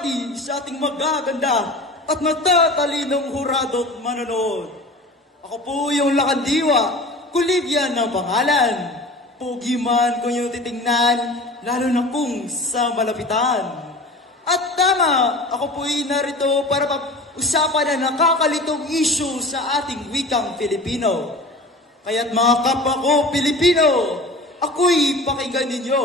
pagbabati sa ating magaganda at matatalinong hurado at manonood. Ako po yung lakandiwa, Kulibyan ng pangalan. Pugi man kung yung titingnan, lalo na kung sa malapitan. At tama, ako po'y narito para pag-usapan na nakakalitong issue sa ating wikang Filipino. Kaya't mga kapwa ko Pilipino, ako'y pakinggan ninyo.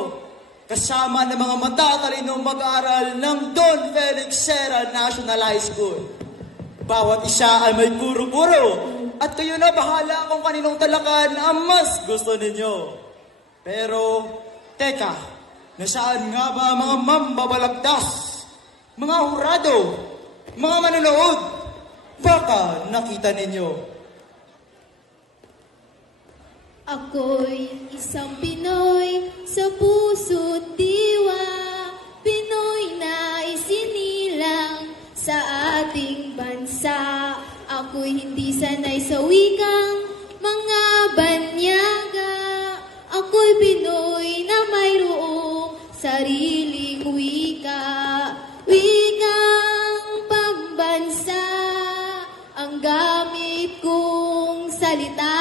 Kasama ng mga matatalinong mag-aaral ng Don Felix Serra National High School. Bawat isa ay may puro-puro at kayo na bahala kung kaninong talakan ang mas gusto ninyo. Pero, teka, nasaan nga ba mga mambabalagtas? Mga hurado, mga manonood, baka nakita ninyo. Ako'y isang Pinoy sa puso't diwa, Pinoy na isinilang sa ating bansa. Ako'y hindi sanay sa wikang mga banyaga. Ako'y Pinoy na mayroong sariling wika. Wikang pambansa ang gamit kong salita.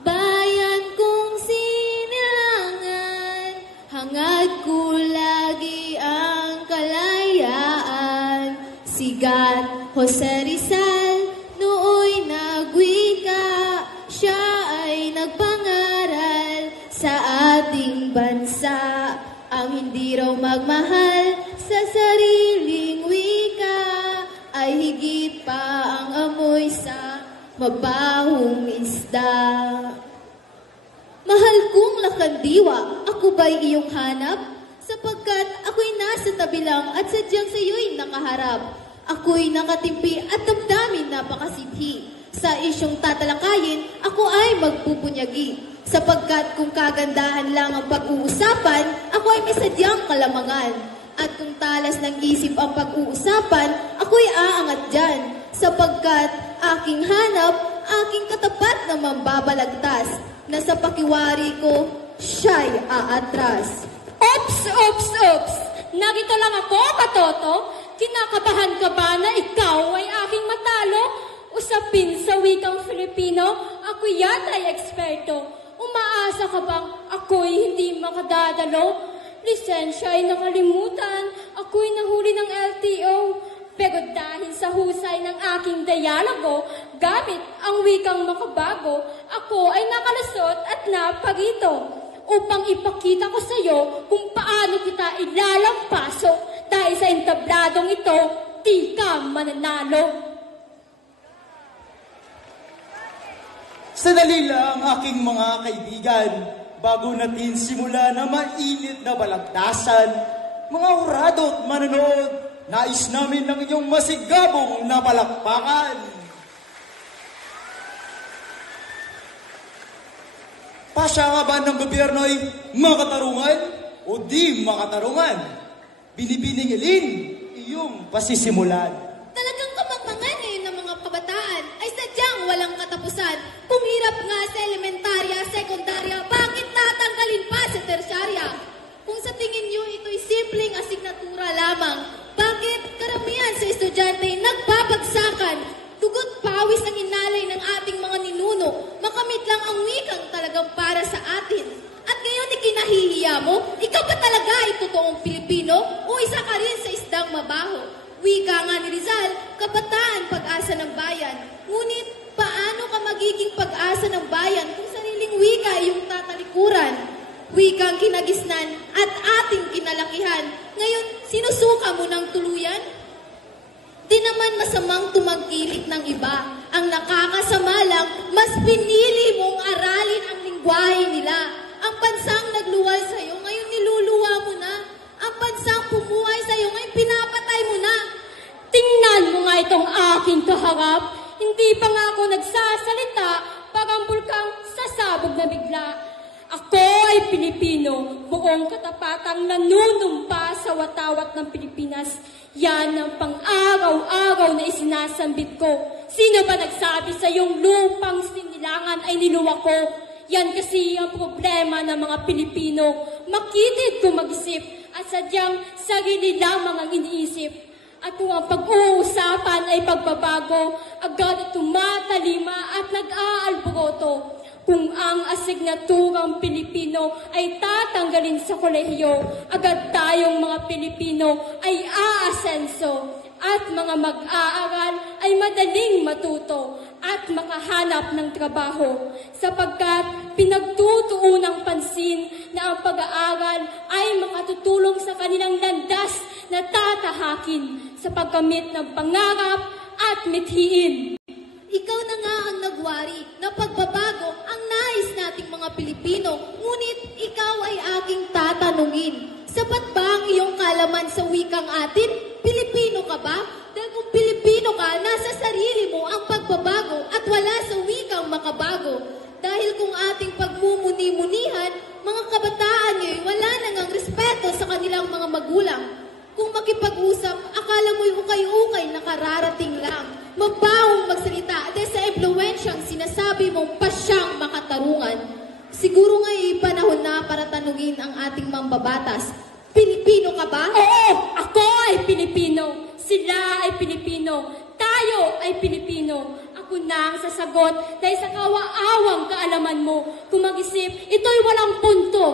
Bayan kong sinilangan, hangad ko lagi ang kalayaan. Sigat Jose Rizal nooy nagwika, siya ay nagpangaral sa ating bansa. Ang hindi raw magmahal sa sariling wika ay higit pa ang amoy sa mabahong isda. Mahal kong lakandiwa, ako ba'y iyong hanap? Sapagkat ako'y nasa tabi lang at sadyang sa'yo'y nakaharap. Ako'y nakatimpi at damdamin napakasidhi. Sa isyong tatalakayin, ako ay magpupunyagi. Sapagkat kung kagandahan lang ang pag-uusapan, ako ay may sadyang kalamangan. At kung talas ng isip ang pag-uusapan, ako'y aangat dyan. Sapagkat aking hanap, aking katapat na mambabalagtas, na sa pakiwari ko, siya'y aatras. Ops, ops, ops! Narito lang ako, katoto. Kinakabahan ka ba na ikaw ay aking matalo? Usapin sa wikang Filipino, ako yata'y eksperto. Umaasa ka bang ako'y hindi makadadalo? Lisensya ay nakalimutan, ako'y nahuli ng LTO. Pero dahil sa husay ng aking dialogo, gamit ang wikang makabago, ako ay nakalusot at naparito. Upang ipakita ko sa iyo kung paano kita ilalampasok. Dahil sa entabladong ito, di ka mananalo. Sandali lang aking mga kaibigan, bago natin simula na mainit na balagtasan, mga hurado at manonood, nais namin ng inyong masigabong na palakpakan. Pasya nga ba ng gobyerno ay makatarungan o di makatarungan? Binibining-ilin, iyong pasisimulan. Talagang kamangmangan ngayon ng mga kabataan ay sadyang walang katapusan. Kung hirap nga sa elementarya, sekundarya, bakit tatanggalin pa sa tersyarya? Kung sa tingin niyo ito'y simpleng asignatura lamang, bakit karamihan sa estudyante nagbabagsakan? Dugot pawis ang inalay ng ating mga ninuno. Makamit lang ang wikang talagang para sa atin. At ngayon ikinahihiya mo, ikaw ba talaga ay totoong Pilipino o isa ka rin sa isdang mabaho? Wika nga ni Rizal, kabataan, pag-asa ng bayan. Ngunit paano ka magiging pag-asa ng bayan kung sariling wika ay iyong tatalikuran? Wikang kinagisnan at ating kinalakihan. Ngayon, sinusuka mo ng tuluyan? Di naman masamang tumangkilik ng iba. Ang nakakasama lang, mas pinili mong aralin ang lingwahe nila. Ang bansang nagluwal sa'yo, ngayon niluluwa mo na. Ang bansang pumuhay sa'yo, ngayon pinapatay mo na. Tingnan mo nga itong aking kaharap. Hindi pa nga ako nagsasalita, parang bulkang sasabog na bigla. Ako ay Pilipino, buong katapatang nanunumpa sa watawat ng Pilipinas. Yan ang pang-araw-araw na isinasambit ko. Sino ba nagsabi sa iyong lupang sinilangan ay niluwa ko? Yan kasi ang problema ng mga Pilipino. Makitid kung mag-isip at sadyang sarili lamang ang iniisip. kung ang pag-uusapan ay pagbabago, agad tumatalima at nag-aalboroto. Kung ang asignaturang Pilipino ay tatanggalin sa kolehiyo, agad tayong mga Pilipino ay aasenso at mga mag-aaral ay madaling matuto at makahanap ng trabaho sapagkat pinagtutuunang pansin na ang pag-aaral ay makatutulong sa kanilang landas na tatahakin sa pagkamit ng pangarap at mithiin. Ikaw na nga ang nagwari na pagbabago ang nais nating mga Pilipino, ngunit ikaw ay aking tatanungin. Sapat ba ang iyong kalaman sa wikang atin? Pilipino ka ba? Dahil kung Pilipino ka, nasa sarili mo ang pagbabago at wala sa wikang makabago. Dahil kung ating pagmumuni-munihan, mga kabataan ngayon wala nang respeto sa kanilang mga magulang. Kung makipag-usap, akala mo'y ukay-ukay na kararating lang. Mabawang magsalita dahil sa impluensyang sinasabi mong pasyang makatarungan. Siguro nga'y panahon na para tanungin ang ating mambabatas. Pilipino ka ba? Oo! Ako ay Pilipino. Sila ay Pilipino. Tayo ay Pilipino. Ako na ang sasagot dahil sa kawaawang kaalaman mo. Kung mag-isip, ito'y walang punto.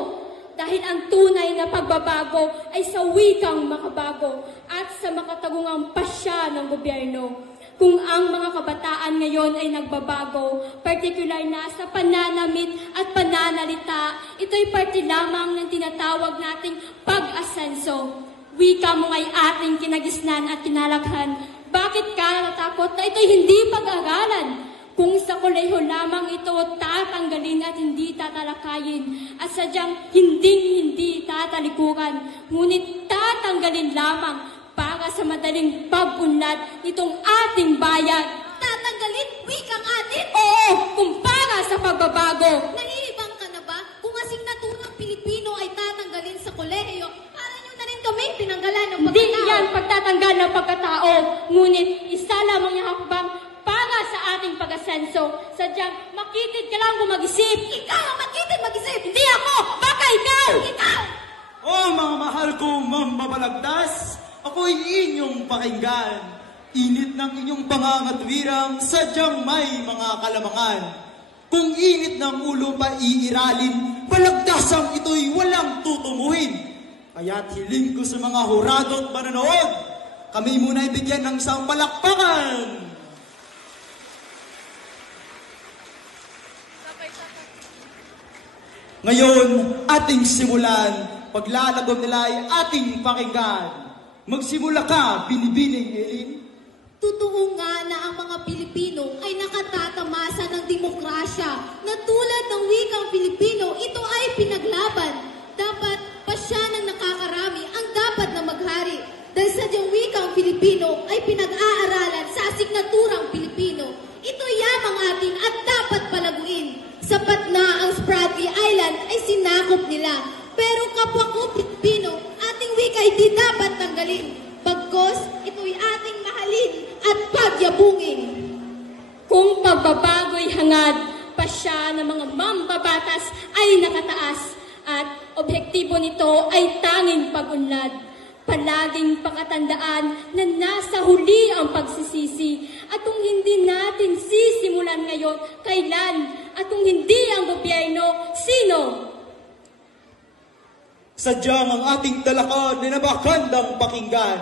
Dahil ang tunay na pagbabago ay sa wikang makabago at sa makatagungang pasya ng gobyerno. Kung ang mga kabataan ngayon ay nagbabago, particular na sa pananamit at pananalita, ito'y parte lamang ng tinatawag nating pag-asenso. Wika mo ay ating kinagisnan at kinalakhan. Bakit ka natakot na ito'y hindi pag-aralan? Kung sa kolehiyo lamang ito tatanggalin at hindi tatalakayin at sadyang hindi tatalikuran, ngunit tatanggalin lamang para sa madaling pag-unlad nitong ating bayan. Tatanggalin wikang atin? Oo, kung para sa pagbabago. Naiibang ka na ba? Kung asignaturang Pilipino ay tatanggalin sa kolehiyo, para nyo na rin kami tinanggalan ng Hindi pagkatao. yan pagtatanggal ng pagkatao, ngunit isa lamang yung hakbang para sa ating pag-asenso. Sadyang makitid ka lang kung mag-isip. Ikaw ang makitid mag-isip! Hindi ako! Baka ikaw! Ikaw! Oh, mga mahal kong mambabalagtas, ako'y inyong pakinggan. Init ng inyong pangangatwirang, sadyang may mga kalamangan. Kung init ng ulo pa iiralin, balagtasang ito'y walang tutumuhin. Kaya't hiling ko sa mga hurado at manonood, kami muna ibigyan ng isang palakpakan. Ngayon, ating simulan. Paglalagom nila ay ating pakinggan. Magsimula ka, binibining Elin. Totoo nga na ang mga Pilipino ay nakatatamasa ng demokrasya na tulad ng wikang Pilipino, ito ay pinaglaban. Dapat pasya ng nakakarami ang dapat na maghari. Dahil sadyang wikang Pilipino ay pinag-aaralan sa asignaturang Pilipino. Ito yamang atin at dapat palaguin. Sapat na ang Spratly Island ay sinakop nila. Pero kapwa ko Pilipino, ating wika ay di dapat tanggalin. Pagkos, ito'y ating mahalin at pagyabungin. Kung pagbabago'y hangad, pasya ng mga mambabatas ay nakataas at objektibo nito ay tanging pag-unlad. Palaging pakatandaan na nasa huli ang pagsisisi at kung hindi natin sisimulan ngayon, kailan? At kung hindi ang gobyerno, sino? Sadyang ang ating talakad na nabakandang pakinggan.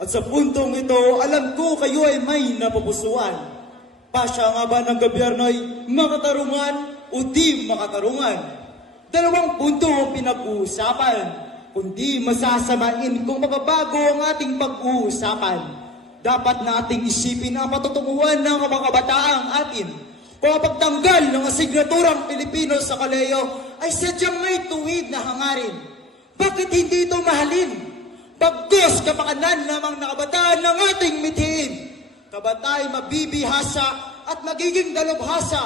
At sa puntong ito, alam ko kayo ay may napupusuan. Pasya nga ba ng gobyerno ay makatarungan o di makatarungan? Dalawang punto ang pinag-uusapan. Kundi masasamain kung mababago ang ating pag-uusapan. Dapat nating isipin ang patutunguhan ng mga kabataang atin. Kung ang pagtanggal ng asignaturang Pilipino sa kolehiyo ay sadyang may tuwid na hangarin. Bakit hindi ito mahalin? Bagkus kapakanan namang nakabataan ng ating mithiin. Kabatay mabibihasa at magiging dalubhasa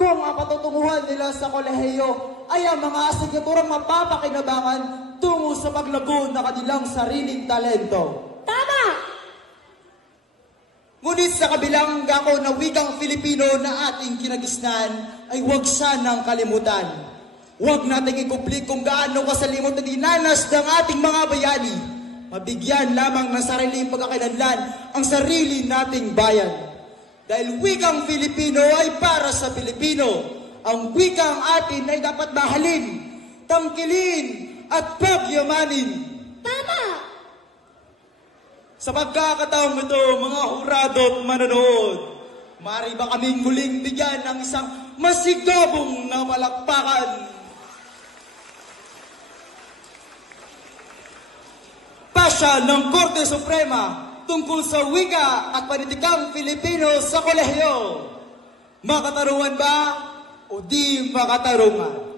kung ang patutunguhan nila sa kolehiyo ay ang mga asignaturang mapapakinabangan tungo sa paglago na kanilang sariling talento. Tama! Ngunit sa kabilang gako na wikang Filipino na ating kinagisnan ay huwag sanang kalimutan. Huwag nating ikuplik kung gaano kasalimot na dinanas ng ating mga bayani. mabigyan lamang ng sariling pagkakalanlan ang sarili nating bayan. Dahil wikang Filipino ay para sa Pilipino. Ang wikang atin ay dapat mahalin, tangkilin at pagyamanin. Tama! Sa pagkakataong ito, mga hurado at manonood, maaari ba kaming muling bigyan ng isang masigabong na palakpakan? Pasya ng Korte Suprema tungkol sa wika at panitikang Filipino sa kolehiyo. Makatarungan ba o di makatarungan?